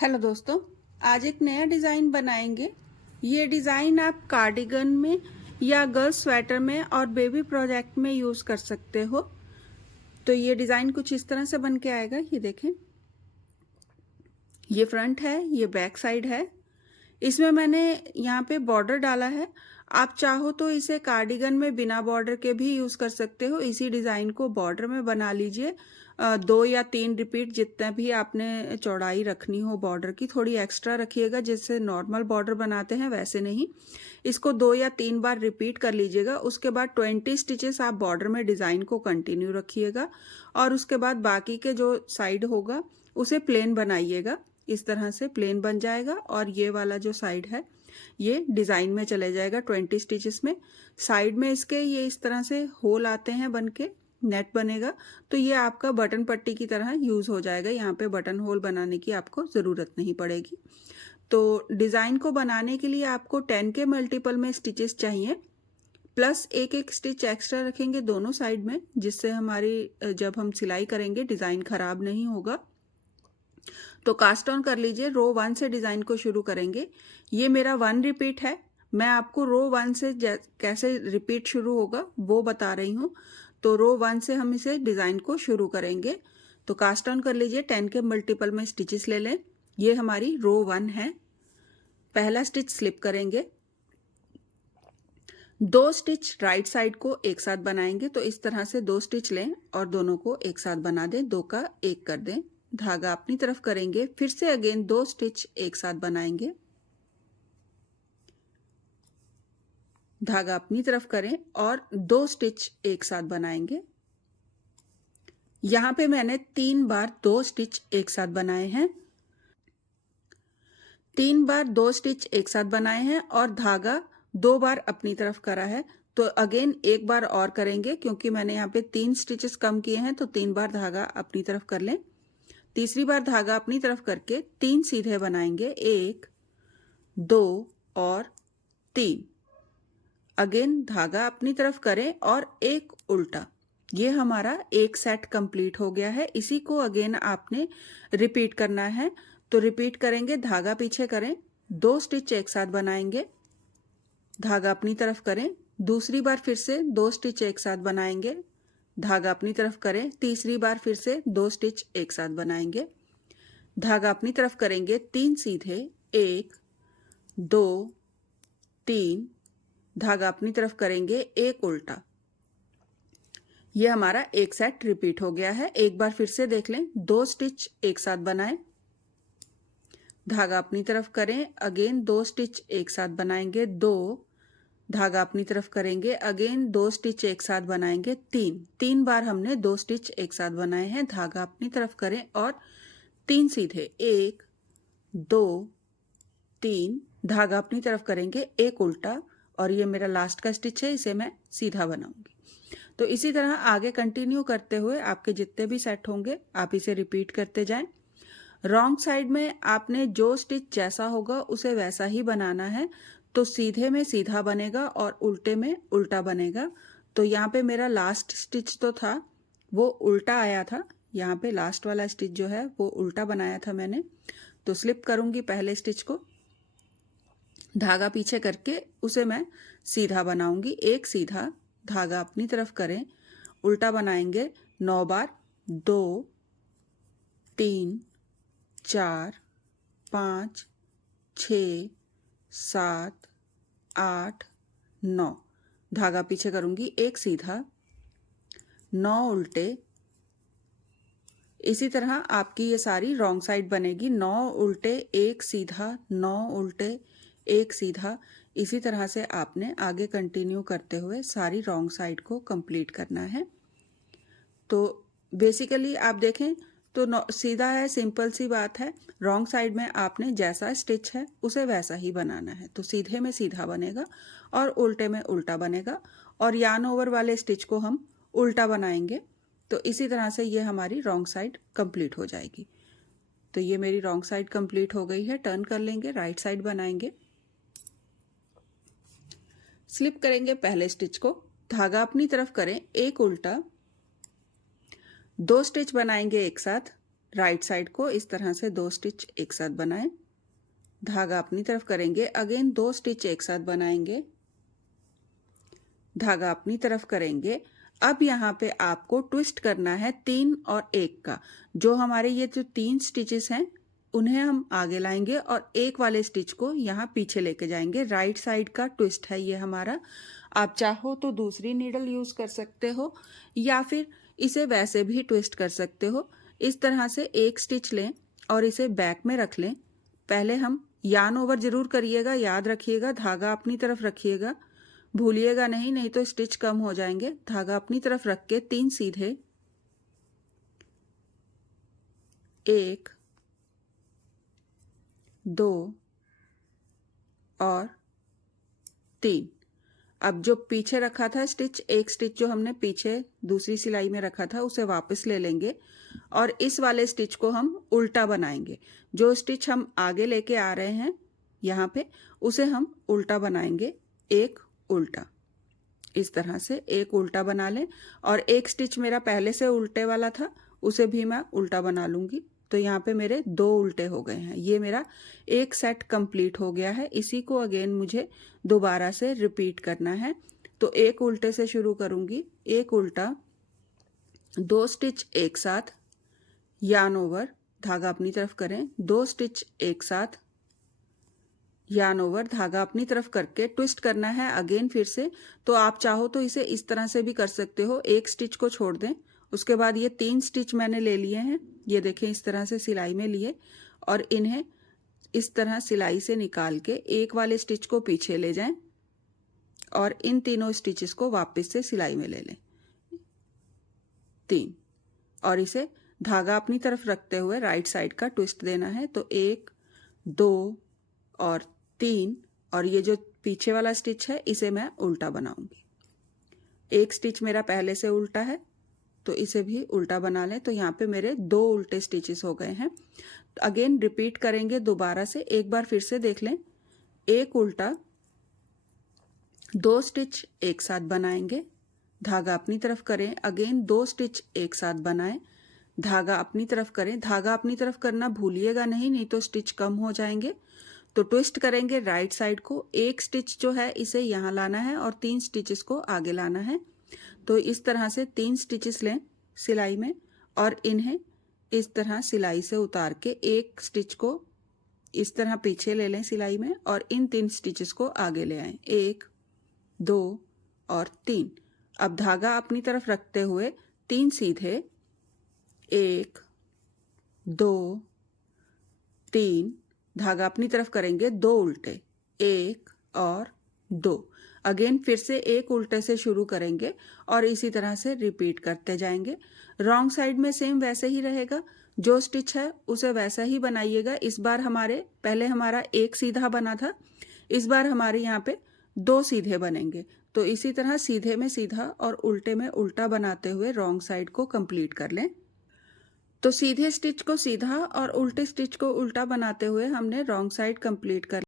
Hello दोस्तों, आज एक नया डिज़ाइन बनाएंगे। ये डिज़ाइन आप कार्डिगन में या गर्ल्स स्वेटर में और बेबी प्रोजेक्ट में यूज़ कर सकते हो। तो ये डिज़ाइन कुछ इस तरह से बन के आएगा। ये देखें, ये फ्रंट है, ये बैक साइड है। इसमें मैंने यहाँ पे बॉर्डर डाला है। आप चाहो तो इसे कार्डिगन में बिना बॉर्डर के भी यूज़ कर सकते हो। इसी डिज़ाइन को बॉर्डर में बना लीजिए। 2 या 3 रिपीट जितना भी आपने चौड़ाई रखनी हो बॉर्डर की, थोड़ी एक्स्ट्रा रखिएगा। जैसे नॉर्मल बॉर्डर बनाते हैं वैसे नहीं, इसको 2 या 3 बार रिपीट कर लीजिएगा। उसके बाद 20 स्टिचेस आप बॉर्डर में डिज़ाइन को कंटिन्यू रखिएगा और उसके बाद बाकी के जो साइड होगा उसे प्लेन बनाइएगा। इस तरह से प्लेन बन जाएगा और ये वाला जो साइड है ये डिज़ाइन में चले जाएगा 20 स्टिचेस में। साइड में इसके ये इस तरह से होल आते हैं बन के, नेट बनेगा। तो ये आपका बटन पट्टी की तरह यूज़ हो जाएगा। यहाँ पे बटन होल बनाने की आपको ज़रूरत नहीं पड़ेगी। तो डिज़ाइन को बनाने के लिए आपको 10 के मल्टीपल में स्टिचेस चाहिए, प्लस एक एक स्टिच एक्स्ट्रा रखेंगे दोनों साइड में, जिससे हमारी जब हम सिलाई करेंगे डिज़ाइन ख़राब नहीं होगा। तो कास्ट ऑन कर लीजिए। रो 1 से डिज़ाइन को शुरू करेंगे। ये मेरा 1 रिपीट है। मैं आपको रो 1 से कैसे रिपीट शुरू होगा वो बता रही हूँ। तो रो 1 से हम इसे डिज़ाइन को शुरू करेंगे। तो कास्ट ऑन कर लीजिए। 10 के मल्टीपल में स्टिचेस ले लें। ये हमारी रो 1 है। पहला स्टिच स्लिप करेंगे, 2 स्टिच राइट साइड को एक साथ बनाएंगे। तो इस तरह से 2 स्टिच लें और दोनों को एक साथ बना दें, 2 का 1 कर दें। धागा अपनी तरफ करेंगे, फिर से अगेन 2 स्टिच एक साथ बनाएंगे, धागा अपनी तरफ करें और 2 स्टिच एक साथ बनाएंगे। यहां पे मैंने 3 बार 2 स्टिच एक साथ बनाए हैं, 3 बार 2 स्टिच एक साथ बनाए हैं और धागा 2 बार अपनी तरफ करा है। तो अगेन एक बार और करेंगे, क्योंकि मैंने यहाँ पे 3 स्टिचेस कम किए हैं। तो 3 बार धागा अपनी तरफ कर लें। तीसरी बार धागा अपनी तरफ करके 3 सीधे बनाएंगे, 1 2 और 3। अगेन धागा अपनी तरफ करें और एक उल्टा। ये हमारा एक सेट कंप्लीट हो गया है। इसी को अगेन आपने रिपीट करना है। तो रिपीट करेंगे, धागा पीछे करें, 2 स्टिच एक साथ बनाएंगे, धागा अपनी तरफ करें, दूसरी बार फिर से 2 स्टिच एक साथ बनाएंगे, धागा अपनी तरफ करें, तीसरी बार फिर से 2 स्टिच एक साथ बनाएंगे, धागा अपनी तरफ करेंगे, 3 सीधे, 1 2 3, धागा अपनी तरफ करेंगे, एक उल्टा। ये हमारा एक सेट रिपीट हो गया है। एक बार फिर से देख लें, 2 स्टिच एक साथ बनाएं, धागा अपनी तरफ करें, अगेन 2 स्टिच एक साथ बनाएंगे, 2, धागा अपनी तरफ करेंगे, अगेन 2 स्टिच एक साथ बनाएंगे, 3 बार हमने 2 स्टिच एक साथ बनाए हैं। धागा अपनी तरफ करें और 3 सीधे, 1 2 3, धागा अपनी तरफ करेंगे, एक उल्टा। और ये मेरा लास्ट का स्टिच है, इसे मैं सीधा बनाऊंगी। तो इसी तरह आगे कंटिन्यू करते हुए आपके जितने भी सेट होंगे आप इसे रिपीट करते जाएं। रॉन्ग साइड में आपने जो स्टिच जैसा होगा उसे वैसा ही बनाना है। तो सीधे में सीधा बनेगा और उल्टे में उल्टा बनेगा। तो यहाँ पे मेरा लास्ट स्टिच तो था वो उल्टा आया था। यहाँ पे लास्ट वाला स्टिच जो है वो उल्टा बनाया था मैंने। तो स्लिप करूंगी पहले स्टिच को, धागा पीछे करके उसे मैं सीधा बनाऊंगी, एक सीधा, धागा अपनी तरफ करें, उल्टा बनाएंगे 9 बार, 2 3 4 5 6 7 8 9, धागा पीछे करूंगी, एक सीधा, 9 उल्टे। इसी तरह आपकी ये सारी रॉन्ग साइड बनेगी, 9 उल्टे एक सीधा, 9 उल्टे एक सीधा। इसी तरह से आपने आगे कंटिन्यू करते हुए सारी रॉन्ग साइड को कंप्लीट करना है। तो बेसिकली आप देखें तो सीधा है, सिंपल सी बात है। रॉन्ग साइड में आपने जैसा स्टिच है उसे वैसा ही बनाना है। तो सीधे में सीधा बनेगा और उल्टे में उल्टा बनेगा, और यार्न ओवर वाले स्टिच को हम उल्टा बनाएंगे। तो इसी तरह से ये हमारी रॉन्ग साइड कंप्लीट हो जाएगी। तो ये मेरी रॉन्ग साइड कंप्लीट हो गई है। टर्न कर लेंगे, राइट साइड बनाएंगे, स्लिप करेंगे पहले स्टिच को, धागा अपनी तरफ करें, एक उल्टा, 2 स्टिच बनाएंगे एक साथ, राइट साइड को इस तरह से 2 स्टिच एक साथ बनाएं, धागा अपनी तरफ करेंगे, अगेन 2 स्टिच एक साथ बनाएंगे, धागा अपनी तरफ करेंगे। अब यहाँ पे आपको ट्विस्ट करना है 3 और 1 का। जो हमारे ये जो 3 स्टिचेस हैं उन्हें हम आगे लाएंगे और 1 वाले स्टिच को यहाँ पीछे लेके जाएंगे। राइट साइड का ट्विस्ट है ये हमारा। आप चाहो तो दूसरी नीडल यूज कर सकते हो या फिर इसे वैसे भी ट्विस्ट कर सकते हो। इस तरह से एक स्टिच लें और इसे बैक में रख लें। पहले हम यार्न ओवर जरूर करिएगा, याद रखिएगा, धागा अपनी तरफ रखिएगा, भूलिएगा नहीं, नहीं तो स्टिच कम हो जाएंगे। धागा अपनी तरफ रख के 3 सीधे, 1 2 और 3। अब जो पीछे रखा था स्टिच, एक स्टिच जो हमने पीछे दूसरी सिलाई में रखा था उसे वापस ले लेंगे और इस वाले स्टिच को हम उल्टा बनाएंगे। जो स्टिच हम आगे लेके आ रहे हैं यहाँ पे उसे हम उल्टा बनाएंगे, एक उल्टा। इस तरह से एक उल्टा बना लें और एक स्टिच मेरा पहले से उल्टे वाला था उसे भी मैं उल्टा बना लूंगी। तो यहाँ पे मेरे 2 उल्टे हो गए हैं। ये मेरा एक सेट कंप्लीट हो गया है। इसी को अगेन मुझे दोबारा से रिपीट करना है। तो एक उल्टे से शुरू करूंगी, एक उल्टा, 2 स्टिच एक साथ, यार्न ओवर, धागा अपनी तरफ करें, 2 स्टिच एक साथ, यार्न ओवर, धागा अपनी तरफ करके ट्विस्ट करना है अगेन फिर से। तो आप चाहो तो इसे इस तरह से भी कर सकते हो, एक स्टिच को छोड़ दें, उसके बाद ये 3 स्टिच मैंने ले लिए हैं, ये देखें इस तरह से सिलाई में लिए और इन्हें इस तरह सिलाई से निकाल के एक वाले स्टिच को पीछे ले जाएं और इन तीनों स्टिचेस को वापस से सिलाई में ले लें, 3, और इसे धागा अपनी तरफ रखते हुए राइट साइड का ट्विस्ट देना है। तो 1 2 और 3, और ये जो पीछे वाला स्टिच है इसे मैं उल्टा बनाऊंगी। एक स्टिच मेरा पहले से उल्टा है तो इसे भी उल्टा बना लें। तो यहाँ पे मेरे 2 उल्टे स्टिचेस हो गए हैं। तो अगेन रिपीट करेंगे दोबारा से, एक बार फिर से देख लें, एक उल्टा, 2 स्टिच एक साथ बनाएंगे, धागा अपनी तरफ करें, अगेन 2 स्टिच एक साथ बनाएं, धागा अपनी तरफ करें, धागा अपनी तरफ करना भूलिएगा नहीं, नहीं तो स्टिच कम हो जाएंगे। तो ट्विस्ट करेंगे राइट साइड को, एक स्टिच जो है इसे यहाँ लाना है और 3 स्टिचेस को आगे लाना है। तो इस तरह से 3 स्टिचेस लें सिलाई में और इन्हें इस तरह सिलाई से उतार के एक स्टिच को इस तरह पीछे ले लें सिलाई में और इन 3 स्टिचेस को आगे ले आएं, 1 2 और 3। अब धागा अपनी तरफ रखते हुए 3 सीधे, 1 2 3, धागा अपनी तरफ करेंगे, 2 उल्टे, 1 और 2। अगेन फिर से एक उल्टे से शुरू करेंगे और इसी तरह से रिपीट करते जाएंगे। रॉन्ग साइड में सेम वैसे ही रहेगा, जो स्टिच है उसे वैसा ही बनाइएगा। इस बार पहले हमारा एक सीधा बना था, इस बार हमारे यहाँ पे 2 सीधे बनेंगे। तो इसी तरह सीधे में सीधा और उल्टे में उल्टा बनाते हुए रॉन्ग साइड को कंप्लीट कर लें। तो सीधे स्टिच को सीधा और उल्टे स्टिच को उल्टा बनाते हुए हमने रॉन्ग साइड कंप्लीट कर।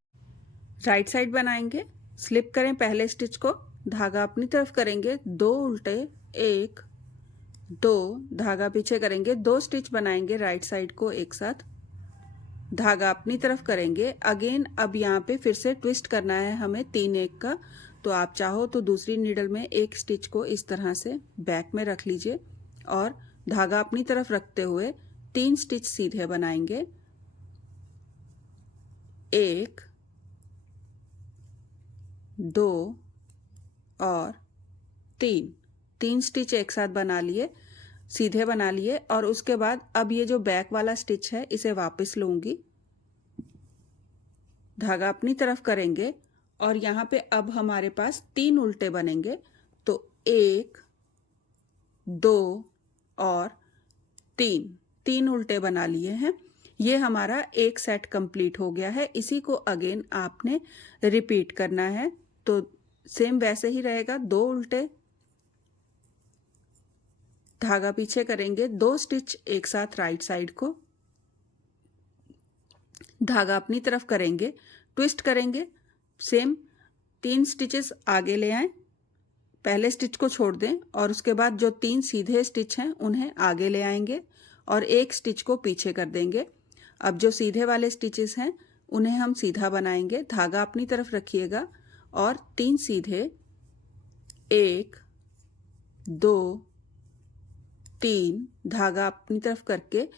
राइट साइड बनाएंगे, स्लिप करें पहले स्टिच को, धागा अपनी तरफ करेंगे, 2 उल्टे, 1 2, धागा पीछे करेंगे, 2 स्टिच बनाएंगे राइट साइड को एक साथ, धागा अपनी तरफ करेंगे। अगेन अब यहाँ पे फिर से ट्विस्ट करना है हमें 3 1 का। तो आप चाहो तो दूसरी नीडल में एक स्टिच को इस तरह से बैक में रख लीजिए और धागा अपनी तरफ रखते हुए 3 स्टिच सीधे बनाएंगे, 1 2 और 3 स्टिच एक साथ बना लिए, सीधे बना लिए और उसके बाद अब ये जो बैक वाला स्टिच है इसे वापस लूंगी, धागा अपनी तरफ करेंगे और यहाँ पे अब हमारे पास 3 उल्टे बनेंगे। तो 1 2 और 3 उल्टे बना लिए हैं। ये हमारा एक सेट कंप्लीट हो गया है। इसी को अगेन आपने रिपीट करना है। तो सेम वैसे ही रहेगा, 2 उल्टे, धागा पीछे करेंगे, 2 स्टिच एक साथ राइट साइड को, धागा अपनी तरफ करेंगे, ट्विस्ट करेंगे, सेम 3 स्टिचेस आगे ले आएं, पहले स्टिच को छोड़ दें और उसके बाद जो 3 सीधे स्टिच हैं उन्हें आगे ले आएंगे और एक स्टिच को पीछे कर देंगे। अब जो सीधे वाले स्टिचेस हैं उन्हें हम सीधा बनाएंगे। धागा अपनी तरफ रखिएगा और 3 सीधे, 1 2 3, धागा अपनी तरफ करके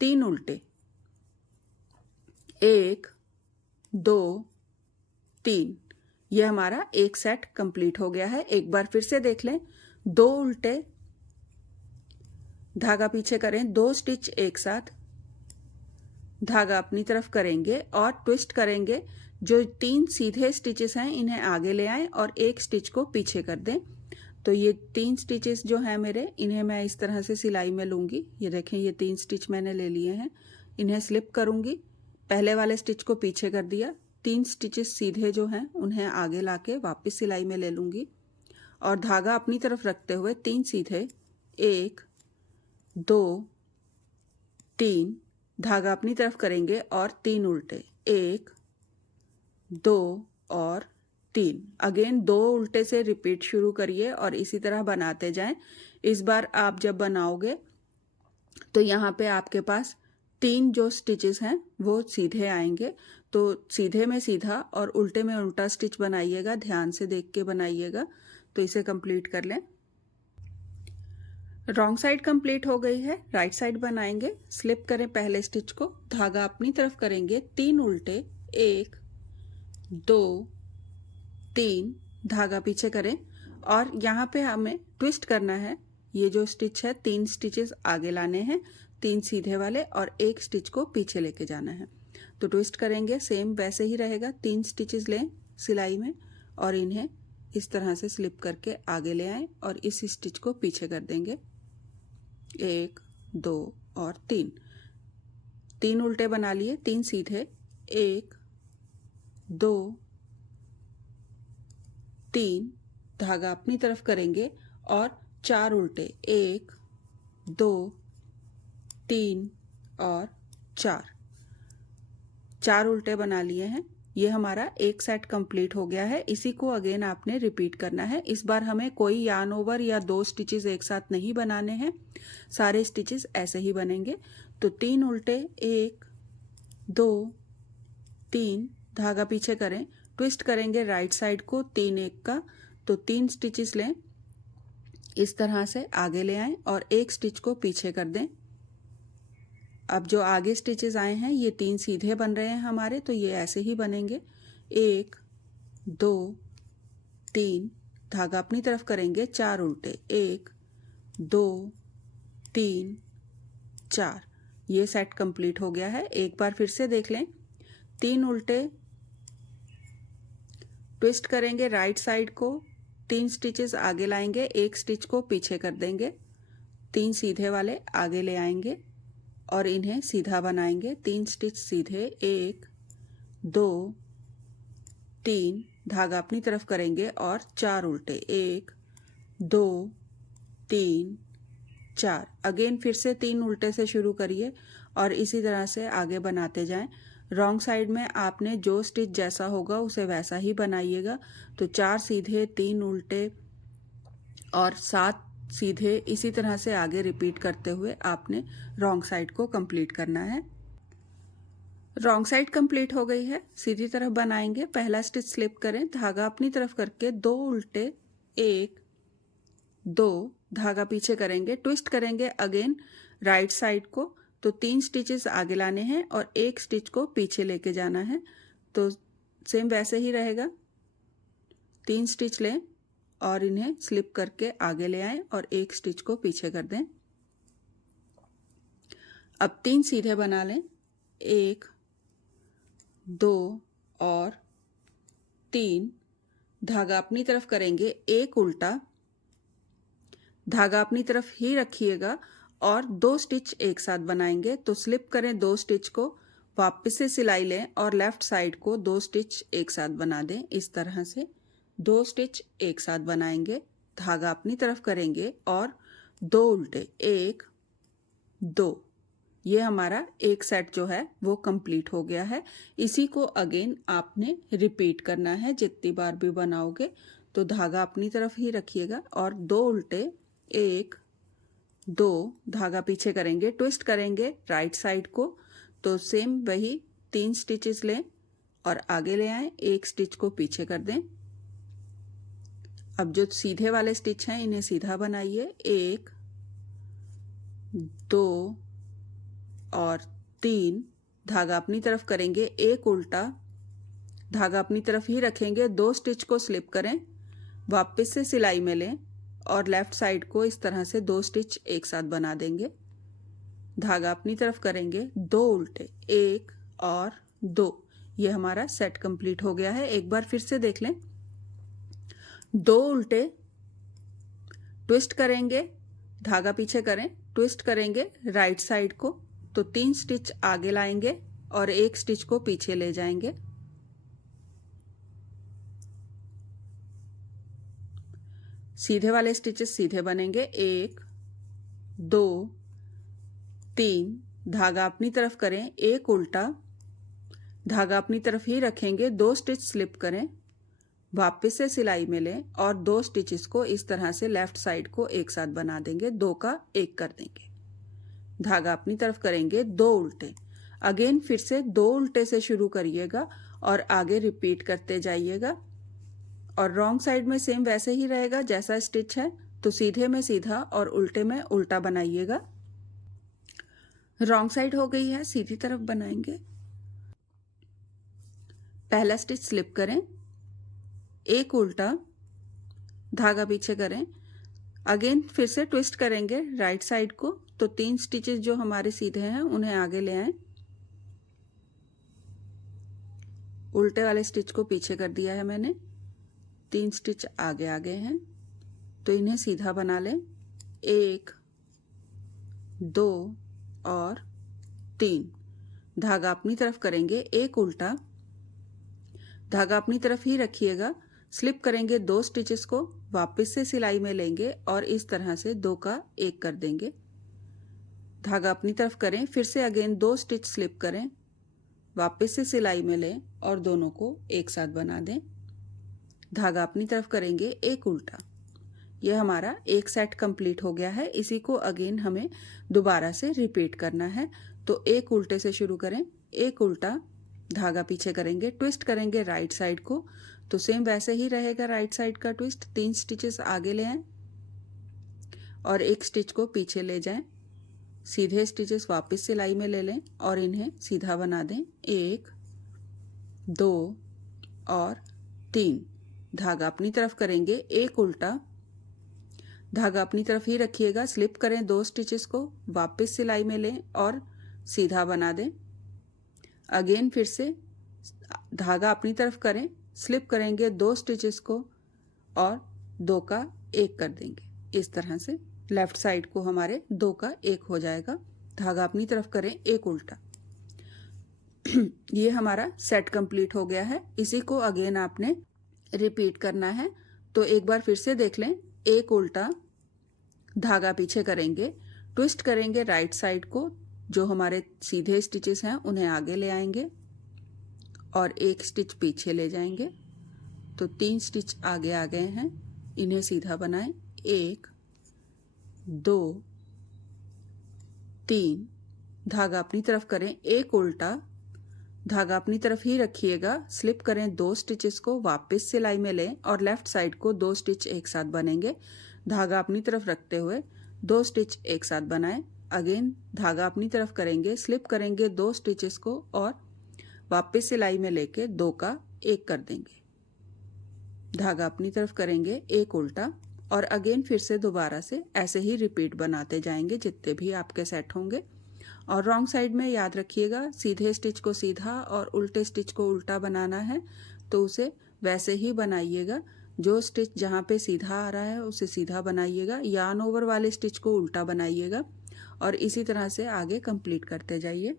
3 उल्टे, 1 2 3। यह हमारा एक सेट कंप्लीट हो गया है। एक बार फिर से देख लें। 2 उल्टे, धागा पीछे करें, 2 स्टिच एक साथ, धागा अपनी तरफ करेंगे और ट्विस्ट करेंगे। जो 3 सीधे स्टिचेस हैं इन्हें आगे ले आएं और एक स्टिच को पीछे कर दें। तो ये 3 स्टिचेस जो हैं मेरे, इन्हें मैं इस तरह से सिलाई में लूँगी। ये देखें, ये 3 स्टिच मैंने ले लिए हैं। इन्हें स्लिप करूँगी, पहले वाले स्टिच को पीछे कर दिया, 3 स्टिचेस सीधे जो हैं उन्हें आगे लाके वापस सिलाई में ले लूँगी और धागा अपनी तरफ रखते हुए 3 सीधे, 1 2 3, धागा अपनी तरफ करेंगे और 3 उल्टे, 1 2 और 3। अगेन 2 उल्टे से रिपीट शुरू करिए और इसी तरह बनाते जाएं। इस बार आप जब बनाओगे तो यहाँ पे आपके पास 3 जो स्टिचेस हैं वो सीधे आएंगे। तो सीधे में सीधा और उल्टे में उल्टा स्टिच बनाइएगा, ध्यान से देख के बनाइएगा। तो इसे कंप्लीट कर लें। रॉन्ग साइड कंप्लीट हो गई है, राइट साइड बनाएंगे। स्लिप करें पहले स्टिच को, धागा अपनी तरफ करेंगे, 3 उल्टे, 1 2 3, धागा पीछे करें और यहाँ पे हमें ट्विस्ट करना है। ये जो स्टिच है 3 स्टिचेस आगे लाने हैं, 3 सीधे वाले और एक स्टिच को पीछे लेके जाना है। तो ट्विस्ट करेंगे, सेम वैसे ही रहेगा। 3 स्टिचेस लें सिलाई में और इन्हें इस तरह से स्लिप करके आगे ले आएं और इस स्टिच को पीछे कर देंगे, 1 2 और 3। 3 उल्टे बना लिए, 3 सीधे, 1 2 3, धागा अपनी तरफ करेंगे और 4 उल्टे, 1 2 3 और 4 उल्टे बना लिए हैं। ये हमारा एक सेट कंप्लीट हो गया है। इसी को अगेन आपने रिपीट करना है। इस बार हमें कोई यार्न ओवर या 2 स्टिचेस एक साथ नहीं बनाने हैं, सारे स्टिचेस ऐसे ही बनेंगे। तो 3 उल्टे, 1 2 3, धागा पीछे करें, ट्विस्ट करेंगे राइट साइड को 3 1 का। तो 3 स्टिचेस लें, इस तरह से आगे ले आएं और एक स्टिच को पीछे कर दें। अब जो आगे स्टिचेस आए हैं ये 3 सीधे बन रहे हैं हमारे, तो ये ऐसे ही बनेंगे, 1 2 3, धागा अपनी तरफ करेंगे, 4 उल्टे, 1 2 3 4। ये सेट कंप्लीट हो गया है। एक बार फिर से देख लें। 3 उल्टे, ट्विस्ट करेंगे राइट साइड को, 3 स्टिचेस आगे लाएंगे, एक स्टिच को पीछे कर देंगे, 3 सीधे वाले आगे ले आएंगे और इन्हें सीधा बनाएंगे। 3 स्टिच सीधे, 1 2 3, धागा अपनी तरफ करेंगे और 4 उल्टे, 1 2 3 4। अगेन फिर से 3 उल्टे से शुरू करिए और इसी तरह से आगे बनाते जाएं। रॉन्ग साइड में आपने जो स्टिच जैसा होगा उसे वैसा ही बनाइएगा। तो 4 सीधे, 3 उल्टे और 7 सीधे, इसी तरह से आगे रिपीट करते हुए आपने रॉन्ग साइड को कंप्लीट करना है। रॉन्ग साइड कंप्लीट हो गई है, सीधी तरफ बनाएंगे। पहला स्टिच स्लिप करें, धागा अपनी तरफ करके 2 उल्टे, 1 2, धागा पीछे करेंगे, ट्विस्ट करेंगे अगेन राइट साइड को। तो 3 स्टिचेस आगे लाने हैं और एक स्टिच को पीछे लेके जाना है। तो सेम वैसे ही रहेगा। 3 स्टिच लें और इन्हें स्लिप करके आगे ले आएं और एक स्टिच को पीछे कर दें। अब 3 सीधे बना लें, 1 2 और 3, धागा अपनी तरफ करेंगे, एक उल्टा, धागा अपनी तरफ ही रखिएगा और 2 स्टिच एक साथ बनाएंगे। तो स्लिप करें 2 स्टिच को, वापस से सिलाई लें और लेफ्ट साइड को 2 स्टिच एक साथ बना दें। इस तरह से 2 स्टिच एक साथ बनाएंगे, धागा अपनी तरफ करेंगे और 2 उल्टे, 1 2। ये हमारा एक सेट जो है वो कंप्लीट हो गया है। इसी को अगेन आपने रिपीट करना है जितनी बार भी बनाओगे। तो धागा अपनी तरफ ही रखिएगा और 2 उल्टे, 1 2 धागा पीछे करेंगे, ट्विस्ट करेंगे राइट साइड को, तो सेम वही 3 स्टिचेस लें और आगे ले आएं, एक स्टिच को पीछे कर दें। अब जो सीधे वाले स्टिच हैं इन्हें सीधा बनाइए, 1 2 और 3, धागा अपनी तरफ करेंगे, एक उल्टा, धागा अपनी तरफ ही रखेंगे, 2 स्टिच को स्लिप करें, वापस से सिलाई में लें और लेफ्ट साइड को इस तरह से 2 स्टिच एक साथ बना देंगे। धागा अपनी तरफ करेंगे, 2 उल्टे, 1 और 2। ये हमारा सेट कंप्लीट हो गया है। एक बार फिर से देख लें। 2 उल्टे, ट्विस्ट करेंगे, धागा पीछे करें, ट्विस्ट करेंगे राइट साइड को, तो 3 स्टिच आगे लाएंगे और एक स्टिच को पीछे ले जाएंगे। सीधे वाले स्टिचेस सीधे बनेंगे, 1 2 3, धागा अपनी तरफ करें, एक उल्टा, धागा अपनी तरफ ही रखेंगे, 2 स्टिच स्लिप करें, वापस से सिलाई में लें और 2 स्टिचेस को इस तरह से लेफ्ट साइड को एक साथ बना देंगे, 2 का 1 कर देंगे। धागा अपनी तरफ करेंगे, 2 उल्टे, अगेन फिर से 2 उल्टे से शुरू करिएगा और आगे रिपीट करते जाइएगा। और रॉन्ग साइड में सेम वैसे ही रहेगा जैसा स्टिच है, तो सीधे में सीधा और उल्टे में उल्टा बनाइएगा। रॉन्ग साइड हो गई है, सीधी तरफ बनाएंगे। पहला स्टिच स्लिप करें, एक उल्टा, धागा पीछे करें, अगेन फिर से ट्विस्ट करेंगे राइट साइड को, तो 3 स्टिचेस जो हमारे सीधे हैं उन्हें आगे ले आएं, उल्टे वाले स्टिच को पीछे कर दिया है मैंने, 3 स्टिच आगे आगे हैं, तो इन्हें सीधा बना लें, 1 2 और 3, धागा अपनी तरफ करेंगे, एक उल्टा, धागा अपनी तरफ ही रखिएगा, स्लिप करेंगे 2 स्टिचेस को, वापस से सिलाई में लेंगे और इस तरह से 2 का 1 कर देंगे। धागा अपनी तरफ करें, फिर से अगेन 2 स्टिच स्लिप करें, वापस से सिलाई में लें और दोनों को एक साथ बना दें। धागा अपनी तरफ करेंगे, एक उल्टा। यह हमारा एक सेट कंप्लीट हो गया है। इसी को अगेन हमें दोबारा से रिपीट करना है। तो एक उल्टे से शुरू करें, एक उल्टा, धागा पीछे करेंगे, ट्विस्ट करेंगे राइट साइड को, तो सेम वैसे ही रहेगा राइट साइड का ट्विस्ट। 3 स्टिचेस आगे ले आएं और एक स्टिच को पीछे ले जाएं, सीधे स्टिचेस वापस सिलाई में ले लें और इन्हें सीधा बना दें, 1 2 और 3, धागा अपनी तरफ करेंगे, एक उल्टा, धागा अपनी तरफ ही रखिएगा, स्लिप करें 2 स्टिचेस को, वापस सिलाई में लें और सीधा बना दें। अगेन फिर से धागा अपनी तरफ करें, स्लिप करेंगे 2 स्टिचेस को और 2 का 1 कर देंगे। इस तरह से लेफ्ट साइड को हमारे 2 का 1 हो जाएगा। धागा अपनी तरफ करें, एक उल्टा। ये हमारा सेट कंप्लीट हो गया है। इसी को अगेन आपने रिपीट करना है। तो एक बार फिर से देख लें, एक उल्टा, धागा पीछे करेंगे, ट्विस्ट करेंगे राइट साइड को, जो हमारे सीधे स्टिचेस हैं उन्हें आगे ले आएंगे और एक स्टिच पीछे ले जाएंगे, तो 3 स्टिच आगे आ गए हैं, इन्हें सीधा बनाएं, 1 2 3, धागा अपनी तरफ करें, एक उल्टा, धागा अपनी तरफ ही रखिएगा, स्लिप करें 2 स्टिचेस को, वापस सिलाई में लें और लेफ्ट साइड को 2 स्टिच एक साथ बनेंगे। धागा अपनी तरफ रखते हुए 2 स्टिच एक साथ बनाएं। अगेन धागा अपनी तरफ करेंगे, स्लिप करेंगे 2 स्टिचेस को और वापस सिलाई में लेके 2 का 1 कर देंगे। धागा अपनी तरफ करेंगे, एक उल्टा और अगेन फिर से दोबारा से ऐसे ही रिपीट बनाते जाएंगे जितने भी आपके सेट होंगे। और रॉन्ग साइड में याद रखिएगा, सीधे स्टिच को सीधा और उल्टे स्टिच को उल्टा बनाना है, तो उसे वैसे ही बनाइएगा। जो स्टिच जहाँ पे सीधा आ रहा है उसे सीधा बनाइएगा, यार्न ओवर वाले स्टिच को उल्टा बनाइएगा और इसी तरह से आगे कंप्लीट करते जाइए।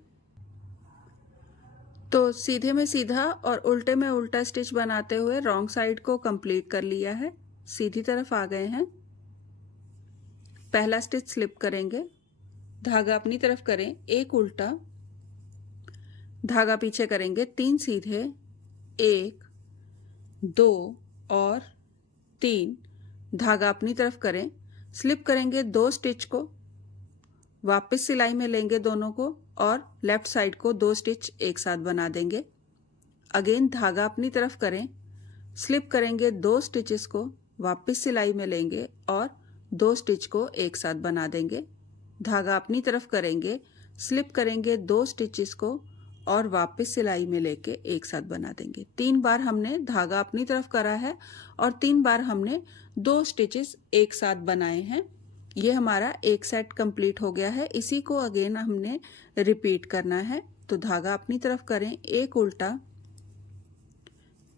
तो सीधे में सीधा और उल्टे में उल्टा स्टिच बनाते हुए रॉन्ग साइड को कंप्लीट कर लिया है। सीधी तरफ आ गए हैं। पहला स्टिच स्लिप करेंगे, धागा अपनी तरफ करें, एक उल्टा, धागा पीछे करेंगे, 3 सीधे, 1 2 और 3, धागा अपनी तरफ करें, स्लिप करेंगे 2 स्टिच को, वापस सिलाई में लेंगे दोनों को और लेफ्ट साइड को 2 स्टिच एक साथ बना देंगे। अगेन धागा अपनी तरफ करें, स्लिप करेंगे 2 स्टिचेस को, वापस सिलाई में लेंगे और 2 स्टिच को एक साथ बना देंगे। धागा अपनी तरफ करेंगे, स्लिप करेंगे 2 स्टिचेस को और वापस सिलाई में लेके एक साथ बना देंगे। 3 बार हमने धागा अपनी तरफ करा है और 3 बार हमने 2 स्टिचेस एक साथ बनाए हैं। ये हमारा एक सेट कंप्लीट हो गया है। इसी को अगेन हमने रिपीट करना है। तो धागा अपनी तरफ करें, एक उल्टा,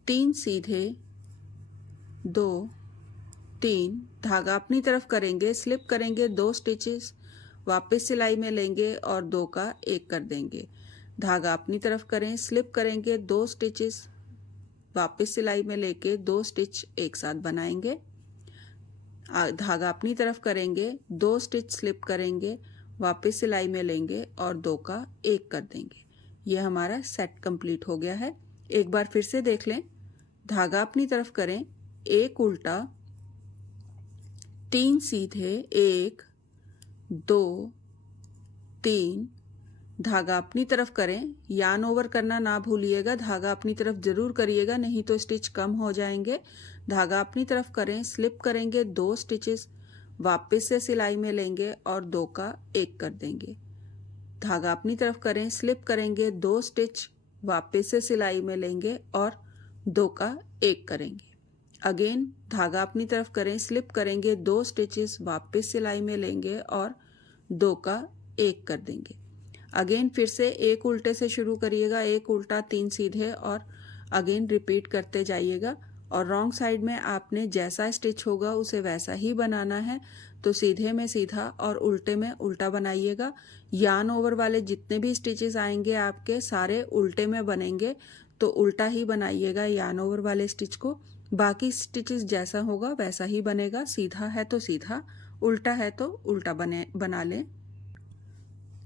3 सीधे, 2, 3, धागा अपनी तरफ करेंगे, स्लिप करेंगे 2 स्टिचेस, वापस सिलाई में लेंगे और 2 का एक कर देंगे। धागा अपनी तरफ करें, स्लिप करेंगे 2 स्टिचेस, वापस सिलाई में लेके 2 स्टिच एक साथ बनाएंगे। धागा अपनी तरफ करेंगे, 2 स्टिच स्लिप करेंगे, वापस सिलाई में लेंगे और 2 का एक कर देंगे। ये हमारा सेट कंप्लीट हो गया है। एक बार फिर से देख लें। धागा अपनी तरफ करें, एक उल्टा, 3 सीधे, 1, 2, 3, धागा अपनी तरफ करें। यार्न ओवर करना ना भूलिएगा, धागा अपनी तरफ जरूर करिएगा, नहीं तो स्टिच कम हो जाएंगे। धागा अपनी तरफ करें, स्लिप करेंगे 2 स्टिचेस, वापस से सिलाई में लेंगे और 2 का एक कर देंगे। धागा अपनी तरफ करें, स्लिप करेंगे 2 स्टिच, वापस से सिलाई में लेंगे और 2 का एक करेंगे। अगेन धागा अपनी तरफ करें, स्लिप करेंगे 2 स्टिचेस, वापस सिलाई में लेंगे और 2 का एक कर देंगे। अगेन फिर से एक उल्टे से शुरू करिएगा, एक उल्टा, 3 सीधे और अगेन रिपीट करते जाइएगा। और रॉन्ग साइड में आपने जैसा स्टिच होगा उसे वैसा ही बनाना है। तो सीधे में सीधा और उल्टे में उल्टा बनाइएगा। यार्न ओवर वाले जितने भी स्टिचेस आएंगे आपके सारे उल्टे में बनेंगे, तो उल्टा ही बनाइएगा यार्न ओवर वाले स्टिच को। बाकी स्टिचेस जैसा होगा वैसा ही बनेगा। सीधा है तो सीधा, उल्टा है तो उल्टा बना लें।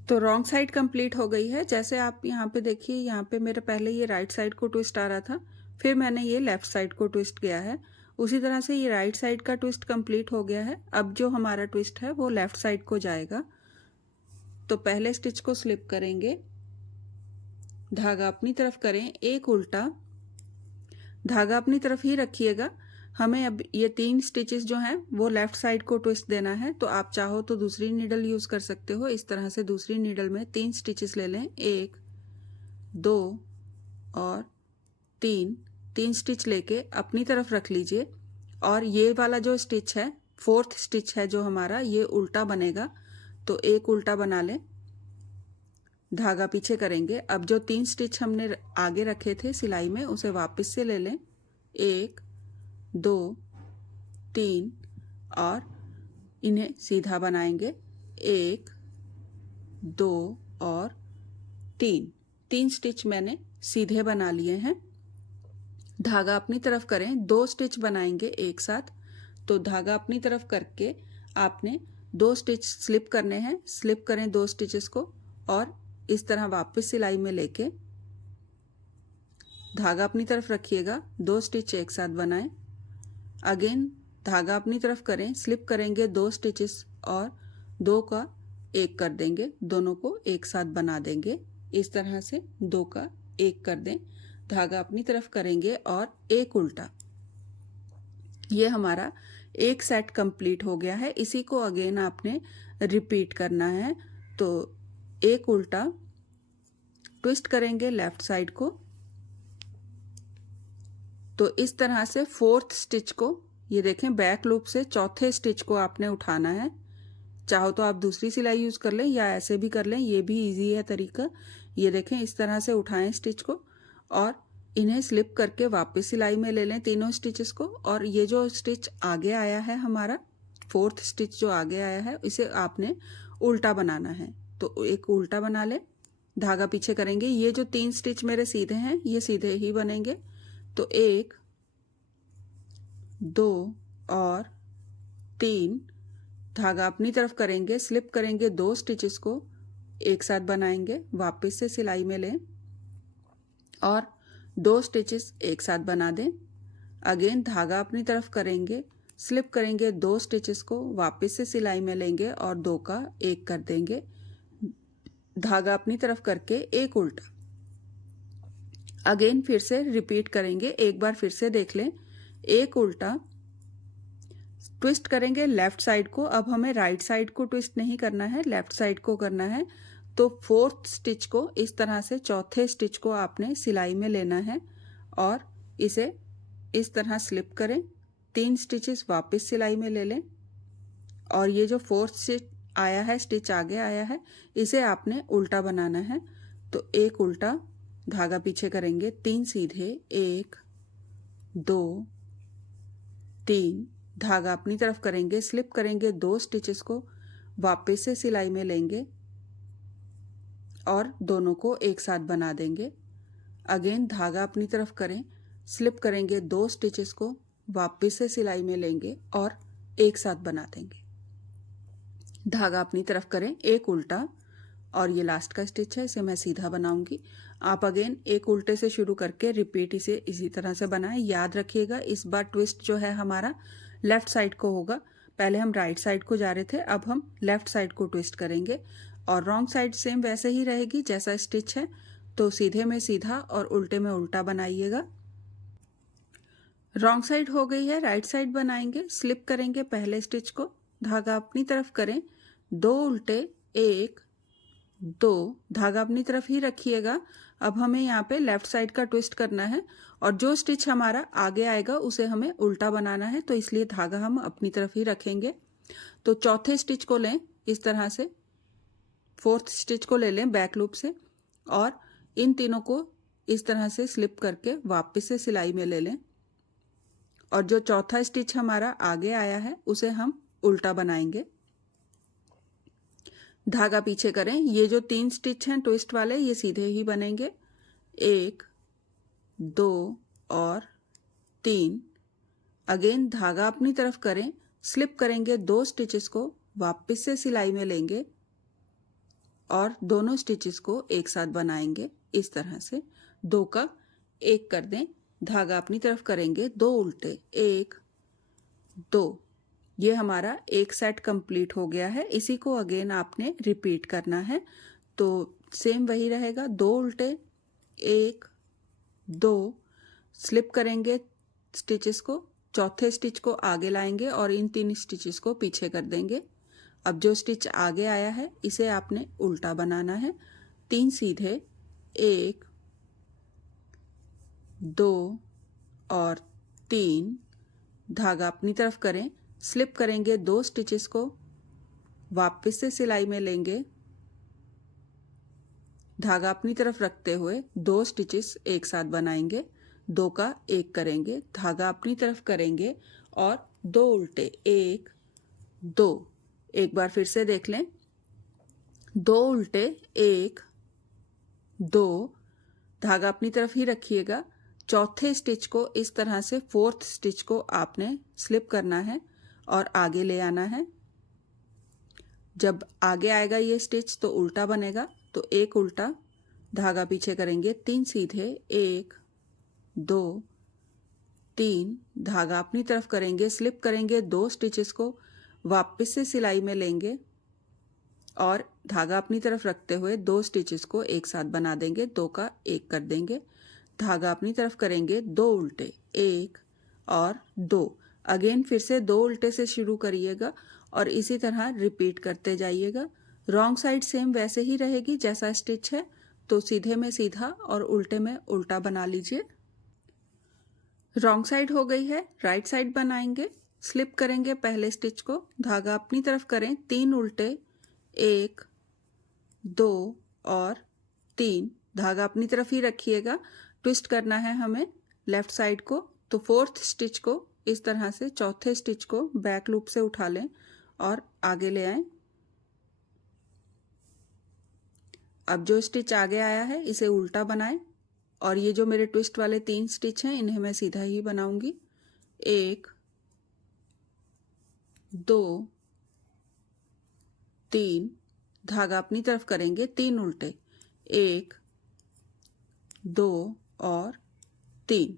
तो रॉन्ग साइड कंप्लीट हो गई है। जैसे आप यहाँ पे देखिए, यहाँ पे मेरा पहले ये राइट साइड को ट्विस्ट आ रहा था, फिर मैंने ये लेफ्ट साइड को ट्विस्ट किया है। उसी तरह से ये राइट साइड का ट्विस्ट कंप्लीट हो गया है। अब जो हमारा ट्विस्ट है वो लेफ्ट साइड को जाएगा। तो पहले स्टिच को स्लिप करेंगे, धागा अपनी तरफ करें, एक उल्टा, धागा अपनी तरफ ही रखिएगा। हमें अब ये 3 स्टिचेस जो हैं वो लेफ्ट साइड को ट्विस्ट देना है। तो आप चाहो तो दूसरी नीडल यूज कर सकते हो। इस तरह से दूसरी नीडल में 3 स्टिचेस ले लें, 1, 2 और 3 स्टिच लेके अपनी तरफ रख लीजिए। और ये वाला जो स्टिच है, 4th स्टिच है जो हमारा, ये उल्टा बनेगा। तो एक उल्टा बना लें, धागा पीछे करेंगे। अब जो 3 स्टिच हमने आगे रखे थे सिलाई में उसे वापस से ले लें, 1, 2, 3 और इन्हें सीधा बनाएंगे, 1, 2 और 3 स्टिच मैंने सीधे बना लिए हैं। धागा अपनी तरफ करें, 2 स्टिच बनाएंगे एक साथ। तो धागा अपनी तरफ करके आपने 2 स्टिच स्लिप करने हैं, स्लिप करें 2 स्टिचेस को और इस तरह वापस सिलाई में लेके धागा अपनी तरफ रखिएगा, 2 स्टिच एक साथ बनाएं। अगेन धागा अपनी तरफ करें, स्लिप करेंगे 2 स्टिचेस और 2 का एक कर देंगे, दोनों को एक साथ बना देंगे। इस तरह से 2 का एक कर दें। धागा अपनी तरफ करेंगे और एक उल्टा। ये हमारा एक सेट कंप्लीट हो गया है। इसी को अगेन आपने रिपीट करना है। तो एक उल्टा, ट्विस्ट करेंगे लेफ्ट साइड को। तो इस तरह से 4th स्टिच को, ये देखें बैक लूप से 4थे स्टिच को आपने उठाना है। चाहो तो आप दूसरी सिलाई यूज कर लें या ऐसे भी कर लें, ये भी इजी है तरीका। ये देखें इस तरह से उठाएं स्टिच को और इन्हें स्लिप करके वापस सिलाई में ले लें तीनों स्टिचेस को। और ये जो स्टिच आगे आया है हमारा, 4th स्टिच जो आगे आया है, इसे आपने उल्टा बनाना है। तो एक उल्टा बना ले, धागा पीछे करेंगे। ये जो 3 स्टिच मेरे सीधे हैं ये सीधे ही बनेंगे। तो 1, 2 और 3, धागा अपनी तरफ करेंगे, स्लिप करेंगे 2 स्टिचेस को एक साथ बनाएंगे, वापस से सिलाई में लें और 2 स्टिचेस एक साथ बना दें। अगेन धागा अपनी तरफ करेंगे, स्लिप करेंगे 2 स्टिचेस को, वापस से सिलाई में लेंगे और 2 का 1 कर देंगे, धागा अपनी तरफ करके एक उल्टा। अगेन फिर से रिपीट करेंगे, एक बार फिर से देख लें। एक उल्टा, ट्विस्ट करेंगे लेफ्ट साइड को। अब हमें राइट साइड को ट्विस्ट नहीं करना है, लेफ्ट साइड को करना है। तो 4th स्टिच को इस तरह से, चौथे स्टिच को आपने सिलाई में लेना है और इसे इस तरह स्लिप करें, 3 स्टिचेस वापस सिलाई में ले लें और ये जो 4th स्टिच आया है, स्टिच आगे आया है, इसे आपने उल्टा बनाना है। तो एक उल्टा, धागा पीछे करेंगे, 3 सीधे, 1 2 3, धागा अपनी तरफ करेंगे, स्लिप करेंगे 2 स्टिचेस को, वापस से सिलाई में लेंगे और दोनों को एक साथ बना देंगे। अगेन धागा अपनी तरफ करें, स्लिप करेंगे 2 स्टिचेस को, वापस से सिलाई में लेंगे और एक साथ बना देंगे। धागा अपनी तरफ करें, एक उल्टा, और ये लास्ट का स्टिच है, इसे मैं सीधा बनाऊंगी। आप अगेन एक उल्टे से शुरू करके रिपीट इसे इसी तरह से बनाएं। याद रखिएगा इस बार ट्विस्ट जो है हमारा लेफ्ट साइड को होगा। पहले हम राइट साइड को जा रहे थे, अब हम लेफ्ट साइड को ट्विस्ट करेंगे और रॉन्ग साइड सेम वैसे ही रहेगी जैसा स्टिच है। तो सीधे में सीधा और उल्टे में उल्टा बनाइएगा। रॉन्ग साइड हो गई है, राइट साइड बनाएंगे। स्लिप करेंगे पहले स्टिच को, धागा अपनी तरफ करें, 2 उल्टे, 1 2, धागा अपनी तरफ ही रखिएगा। अब हमें यहाँ पे लेफ्ट साइड का ट्विस्ट करना है और जो स्टिच हमारा आगे आएगा उसे हमें उल्टा बनाना है, तो इसलिए धागा हम अपनी तरफ ही रखेंगे। तो चौथे स्टिच को लें इस तरह से, 4th स्टिच को ले लें बैक लूप से और इन तीनों को इस तरह से स्लिप करके वापस से सिलाई में ले लें और जो चौथा स्टिच हमारा आगे आया है उसे हम उल्टा बनाएंगे। धागा पीछे करें, ये जो 3 स्टिच हैं ट्विस्ट वाले, ये सीधे ही बनेंगे, 1 2 और 3। अगेन धागा अपनी तरफ करें, स्लिप करेंगे 2 स्टिचेस को, वापस से सिलाई में लेंगे और दोनों स्टिचेस को एक साथ बनाएंगे इस तरह से। 2 का 1 कर दें, धागा अपनी तरफ करेंगे, 2 उल्टे, 1 2। ये हमारा एक सेट कंप्लीट हो गया है। इसी को अगेन आपने रिपीट करना है, तो सेम वही रहेगा, 2 उल्टे, 1 2, स्लिप करेंगे स्टिचेस को, चौथे स्टिच को आगे लाएंगे और इन 3 स्टिचेस को पीछे कर देंगे। अब जो स्टिच आगे आया है इसे आपने उल्टा बनाना है, 3 सीधे, 1 2 और 3, धागा अपनी तरफ करें, स्लिप करेंगे 2 स्टिचेस को, वापस से सिलाई में लेंगे, धागा अपनी तरफ रखते हुए 2 स्टिचेस एक साथ बनाएंगे, 2 का 1 करेंगे, धागा अपनी तरफ करेंगे और 2 उल्टे, 1 2। एक बार फिर से देख लें, 2 उल्टे, 1 2, धागा अपनी तरफ ही रखिएगा। चौथे स्टिच को इस तरह से 4th स्टिच को आपने स्लिप करना है और आगे ले आना है। जब आगे आएगा ये स्टिच तो उल्टा बनेगा, तो एक उल्टा, धागा पीछे करेंगे, 3 सीधे, 1 2 3, धागा अपनी तरफ करेंगे, स्लिप करेंगे 2 स्टिचेस को, वापस से सिलाई में लेंगे और धागा अपनी तरफ रखते हुए 2 स्टिचेस को एक साथ बना देंगे, 2 का 1 कर देंगे, धागा अपनी तरफ करेंगे, 2 उल्टे, 1 और 2। अगेन फिर से 2 उल्टे से शुरू करिएगा और इसी तरह रिपीट करते जाइएगा। रॉन्ग साइड सेम वैसे ही रहेगी जैसा स्टिच है, तो सीधे में सीधा और उल्टे में उल्टा बना लीजिए। रॉन्ग साइड हो गई है, राइट साइड बनाएंगे। स्लिप करेंगे पहले स्टिच को, धागा अपनी तरफ करें, 3 उल्टे, 1 2 और 3, धागा अपनी तरफ ही रखिएगा। ट्विस्ट करना है हमें लेफ्ट साइड को, तो 4th स्टिच को इस तरह से, चौथे स्टिच को बैक लूप से उठा लें और आगे ले आएं। अब जो स्टिच आगे आया है इसे उल्टा बनाएं और ये जो मेरे ट्विस्ट वाले 3 स्टिच हैं इन्हें मैं सीधा ही बनाऊंगी। 1 2 3, धागा अपनी तरफ करेंगे, 3 उल्टे, 1 2 और 3,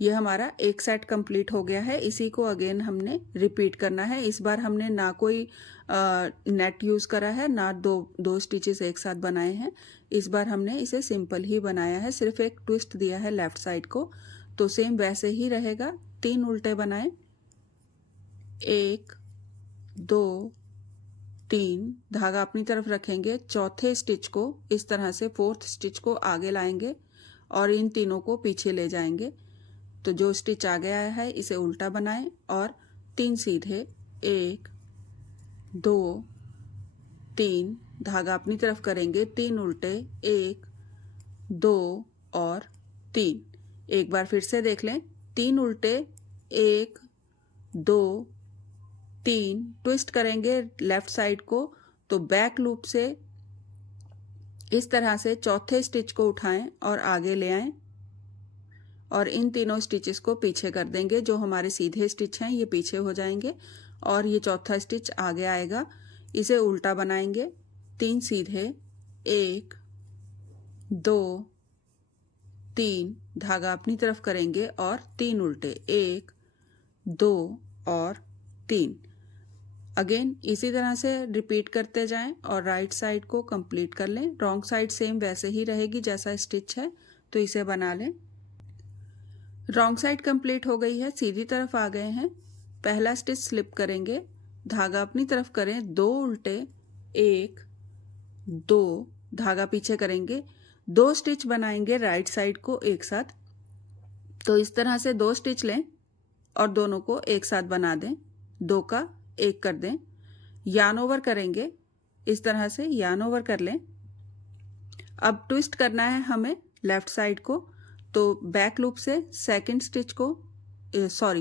ये हमारा एक सेट कंप्लीट हो गया है। इसी को अगेन हमने रिपीट करना है। इस बार हमने ना कोई नेट यूज़ करा है, ना दो स्टिचेस एक साथ बनाए हैं। इस बार हमने इसे सिंपल ही बनाया है, सिर्फ एक ट्विस्ट दिया है लेफ्ट साइड को। तो सेम वैसे ही रहेगा। 3 उल्टे बनाएं, 1 2 3, धागा अपनी तरफ रखेंगे। चौथे स्टिच को इस तरह से फोर्थ स्टिच को आगे लाएंगे और इन तीनों को पीछे ले जाएंगे। तो जो स्टिच आगे आया है इसे उल्टा बनाएं और 3 सीधे, 1 2 3, धागा अपनी तरफ करेंगे। 3 उल्टे, 1 2 और 3। एक बार फिर से देख लें। 3 उल्टे, 1 2 3, ट्विस्ट करेंगे लेफ्ट साइड को। तो बैक लूप से इस तरह से चौथे स्टिच को उठाएं और आगे ले आएं और इन तीनों स्टिचेस को पीछे कर देंगे। जो हमारे सीधे स्टिच हैं ये पीछे हो जाएंगे और ये चौथा स्टिच आगे आएगा। इसे उल्टा बनाएंगे। 3 सीधे, 1 2 3, धागा अपनी तरफ करेंगे और 3 उल्टे, 1 2 और 3। अगेन इसी तरह से रिपीट करते जाएं और राइट साइड को कंप्लीट कर लें। रॉन्ग साइड सेम वैसे ही रहेगी जैसा स्टिच है, तो इसे बना लें। रॉन्ग साइड कंप्लीट हो गई है, सीधी तरफ आ गए हैं। पहला स्टिच स्लिप करेंगे, धागा अपनी तरफ करें, 2 उल्टे, 1 2, धागा पीछे करेंगे। 2 स्टिच बनाएंगे राइट साइड को एक साथ। तो इस तरह से 2 स्टिच लें और दोनों को एक साथ बना दें। 2 का 1 कर दें। यार्न ओवर करेंगे, इस तरह से यार्न ओवर कर लें। अब ट्विस्ट करना है हमें लेफ्ट साइड को। तो बैक लूप से सेकंड स्टिच को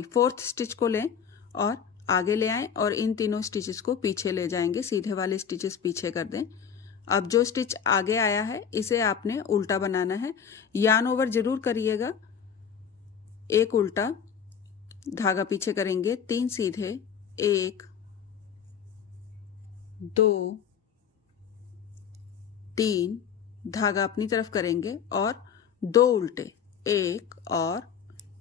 फोर्थ स्टिच को लें और आगे ले आएं और इन तीनों स्टिचेस को पीछे ले जाएंगे। सीधे वाले स्टिचेस पीछे कर दें। अब जो स्टिच आगे आया है इसे आपने उल्टा बनाना है। यार्न ओवर जरूर करिएगा। 1 उल्टा, धागा पीछे करेंगे, 3 सीधे, 1 2 3, धागा अपनी तरफ करेंगे और 2 उल्टे, 1 और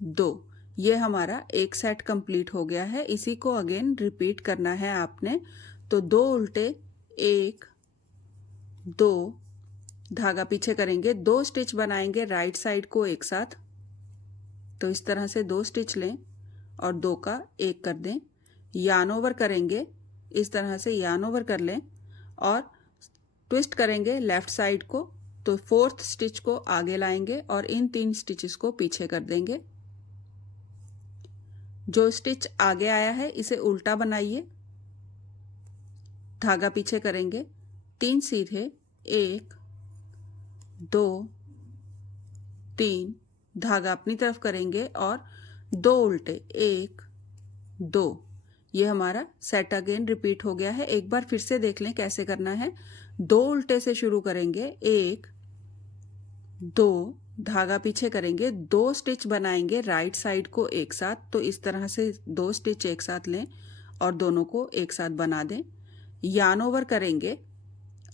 2। ये हमारा एक सेट कंप्लीट हो गया है। इसी को अगेन रिपीट करना है आपने। तो 2 उल्टे, 1 2, धागा पीछे करेंगे। 2 स्टिच बनाएंगे राइट साइड को एक साथ। तो इस तरह से 2 स्टिच लें और 2 का 1 कर दें। यार्न ओवर करेंगे, इस तरह से यार्न ओवर कर लें और ट्विस्ट करेंगे लेफ्ट साइड को। तो फोर्थ स्टिच को आगे लाएंगे और इन 3 स्टिचेस को पीछे कर देंगे। जो स्टिच आगे आया है इसे उल्टा बनाइए, धागा पीछे करेंगे, 3 सीधे, 1 2 3, धागा अपनी तरफ करेंगे और 2 उल्टे, 1 2। ये हमारा सेट अगेन रिपीट हो गया है। एक बार फिर से देख लें कैसे करना है। 2 उल्टे से शुरू करेंगे, 1 2, धागा पीछे करेंगे। 2 स्टिच बनाएंगे राइट साइड को एक साथ। तो इस तरह से 2 स्टिच एक साथ लें और दोनों को एक साथ बना दें। यार्न ओवर करेंगे।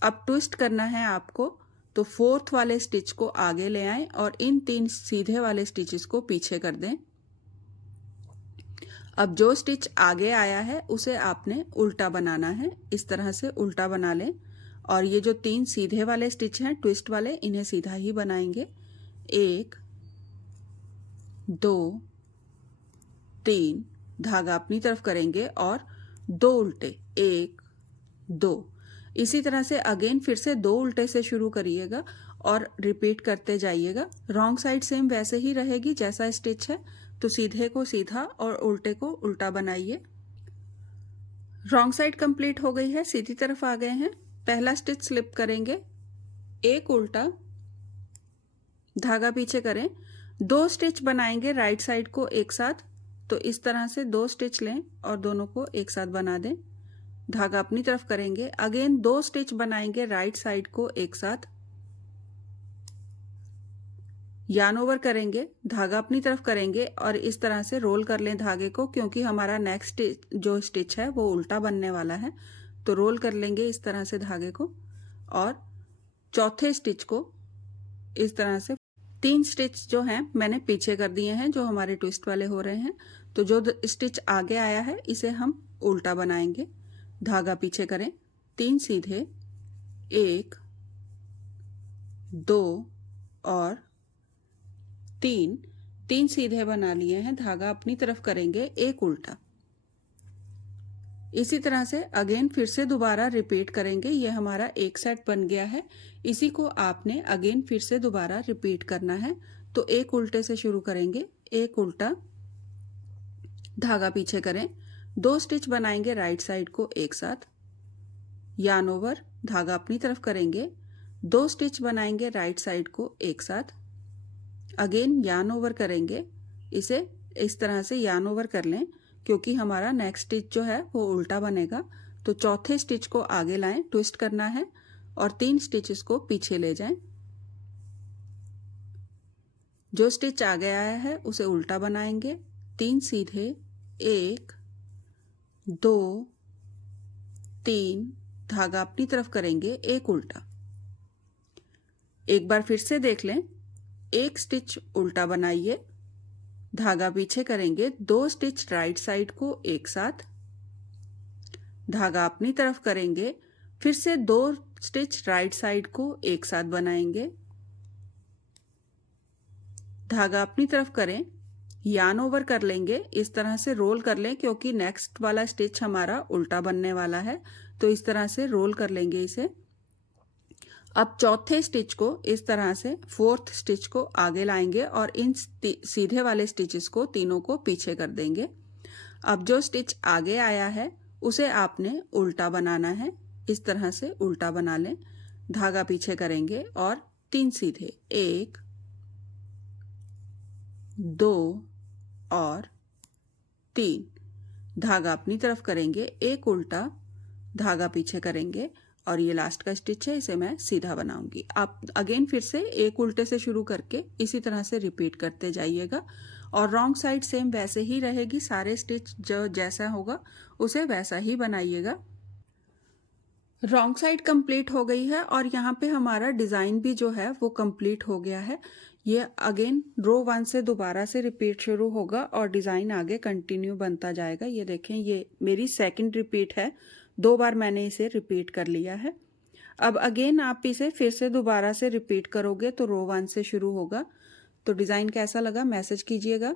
अब ट्विस्ट करना है आपको। तो फोर्थ वाले स्टिच को आगे ले आएं और इन 3 सीधे वाले स्टिचेस को पीछे कर दें। अब जो स्टिच आगे आया है उसे आपने उल्टा बनाना है। इस तरह से उल्टा बना लें और ये जो 3 सीधे वाले स्टिच हैं ट्विस्ट वाले, इन्हें सीधा ही बनाएंगे। 1 2 3, धागा अपनी तरफ करेंगे और 2 उल्टे, 1 2। इसी तरह से अगेन फिर से 2 उल्टे से शुरू करिएगा और रिपीट करते जाइएगा। रॉन्ग साइड सेम वैसे ही रहेगी जैसा स्टिच है। तो सीधे को सीधा और उल्टे को उल्टा बनाइए। रॉन्ग साइड कंप्लीट हो गई है, सीधी तरफ आ गए हैं। पहला स्टिच स्लिप करेंगे, 1 उल्टा, धागा पीछे करें। 2 स्टिच बनाएंगे राइट साइड को एक साथ। तो इस तरह से 2 स्टिच लें और दोनों को एक साथ बना दें। धागा अपनी तरफ करेंगे। अगेन 2 स्टिच बनाएंगे राइट साइड को एक साथ। यार्न ओवर करेंगे, धागा अपनी तरफ करेंगे और इस तरह से रोल कर लें धागे को, क्योंकि हमारा नेक्स्ट जो स्टिच है वो उल्टा बनने वाला है। तो रोल कर लेंगे इस तरह से धागे को और चौथे स्टिच को इस तरह से 3 स्टिच जो हैं मैंने पीछे कर दिए हैं जो हमारे ट्विस्ट वाले हो रहे हैं। तो जो स्टिच आगे आया है इसे हम उल्टा बनाएंगे। धागा पीछे करें, 3 सीधे, 1 2 और 3 सीधे बना लिए हैं। धागा अपनी तरफ करेंगे, एक उल्टा। इसी तरह से अगेन फिर से दोबारा रिपीट करेंगे। ये हमारा एक सेट बन गया है। इसी को आपने अगेन फिर से दोबारा रिपीट करना है। तो एक उल्टे से शुरू करेंगे, एक उल्टा, धागा पीछे करें, 2 स्टिच बनाएंगे राइट साइड को एक साथ, यार्न ओवर, धागा अपनी तरफ करेंगे, 2 स्टिच बनाएंगे राइट साइड को एक साथ, अगेन यार्न ओवर करेंगे। इसे इस तरह से यार्न ओवर कर लें क्योंकि हमारा नेक्स्ट स्टिच जो है वो उल्टा बनेगा। तो चौथे स्टिच को आगे लाएं, ट्विस्ट करना है और 3 स्टिचेस को पीछे ले जाएं। जो स्टिच आगे आया है उसे उल्टा बनाएंगे, 3 सीधे, 1 2 3, धागा अपनी तरफ करेंगे, एक उल्टा। एक बार फिर से देख लें, एक स्टिच उल्टा बनाइए, धागा पीछे करेंगे, 2 स्टिच राइट साइड को एक साथ, धागा अपनी तरफ करेंगे, फिर से 2 स्टिच राइट साइड को एक साथ बनाएंगे, धागा अपनी तरफ करें, यार्न ओवर कर लेंगे। इस तरह से रोल कर लें क्योंकि नेक्स्ट वाला स्टिच हमारा उल्टा बनने वाला है। तो इस तरह से रोल कर लेंगे इसे। अब चौथे स्टिच को इस तरह से, फोर्थ स्टिच को आगे लाएंगे और इन सीधे वाले स्टिचेस को तीनों को पीछे कर देंगे। अब जो स्टिच आगे आया है उसे आपने उल्टा बनाना है। इस तरह से उल्टा बना लें, धागा पीछे करेंगे और 3 सीधे, 1 2 और 3, धागा अपनी तरफ करेंगे, एक उल्टा, धागा पीछे करेंगे और ये लास्ट का स्टिच है, इसे मैं सीधा बनाऊंगी। आप अगेन फिर से एक उल्टे से शुरू करके इसी तरह से रिपीट करते जाइएगा और रॉन्ग साइड सेम वैसे ही रहेगी। सारे स्टिच जो जैसा होगा उसे वैसा ही बनाइएगा। रॉन्ग साइड कंप्लीट हो गई है और यहाँ पे हमारा डिज़ाइन भी जो है वो कंप्लीट हो गया है। ये अगेन रो 1 से दोबारा से रिपीट शुरू होगा और डिज़ाइन आगे कंटिन्यू बनता जाएगा। ये देखें, ये मेरी सेकंड रिपीट है, 2 बार मैंने इसे रिपीट कर लिया है। अब अगेन आप इसे फिर से दोबारा से रिपीट करोगे तो रो 1 से शुरू होगा। तो डिज़ाइन कैसा लगा मैसेज कीजिएगा।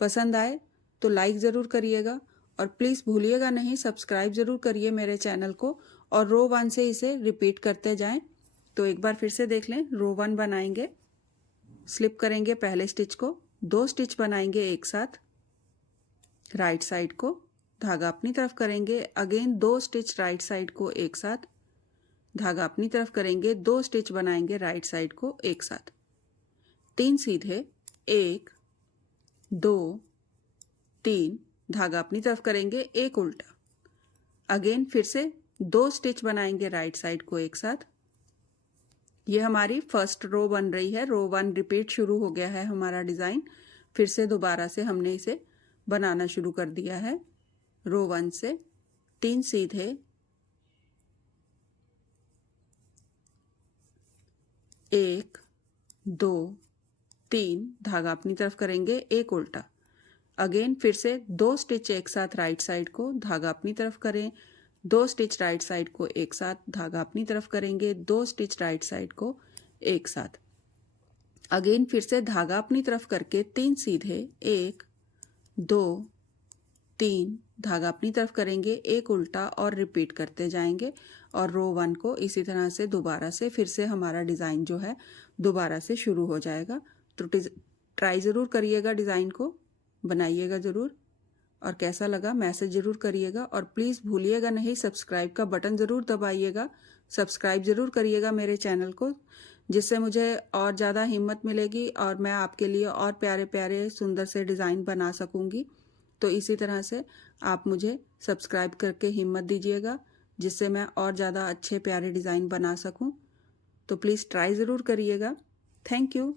पसंद आए तो लाइक ज़रूर करिएगा और प्लीज़ भूलिएगा नहीं, सब्सक्राइब ज़रूर करिए मेरे चैनल को और रो 1 से इसे रिपीट करते जाएं। तो एक बार फिर से देख लें, रो 1 बनाएंगे, स्लिप करेंगे पहले स्टिच को, 2 स्टिच बनाएंगे एक साथ राइट साइड को, धागा अपनी तरफ करेंगे, अगेन 2 स्टिच राइट साइड को एक साथ, धागा अपनी तरफ करेंगे, 2 स्टिच बनाएंगे राइट साइड को एक साथ, 3 सीधे, 1 2 3, धागा अपनी तरफ करेंगे, एक उल्टा, अगेन फिर से 2 स्टिच बनाएंगे राइट साइड को एक साथ। ये हमारी फर्स्ट रो बन रही है। रो 1 रिपीट शुरू हो गया है हमारा डिज़ाइन। फिर से दोबारा से हमने इसे बनाना शुरू कर दिया है। रो 1 से 3 सीधे, 1 2 3, धागा अपनी तरफ करेंगे, एक उल्टा, अगेन फिर से 2 स्टिच एक साथ राइट साइड को, धागा अपनी तरफ करें, 2 स्टिच राइट साइड को एक साथ, धागा अपनी तरफ करेंगे, 2 स्टिच राइट साइड को एक साथ, अगेन फिर से धागा अपनी तरफ करके 3 सीधे, 1 2 3, धागा अपनी तरफ करेंगे, एक उल्टा और रिपीट करते जाएंगे और रो 1 को इसी तरह से दोबारा से फिर से हमारा डिज़ाइन जो है दोबारा से शुरू हो जाएगा। तो ट्राई ज़रूर करिएगा, डिज़ाइन को बनाइएगा ज़रूर और कैसा लगा मैसेज ज़रूर करिएगा और प्लीज़ भूलिएगा नहीं, सब्सक्राइब का बटन ज़रूर दबाइएगा, सब्सक्राइब ज़रूर करिएगा मेरे चैनल को, जिससे मुझे और ज़्यादा हिम्मत मिलेगी और मैं आपके लिए और प्यारे प्यारे सुंदर से डिज़ाइन बना सकूँगी। तो इसी तरह से आप मुझे सब्सक्राइब करके हिम्मत दीजिएगा जिससे मैं और ज़्यादा अच्छे प्यारे डिज़ाइन बना सकूँ। तो प्लीज़ ट्राई ज़रूर करिएगा। Thank you.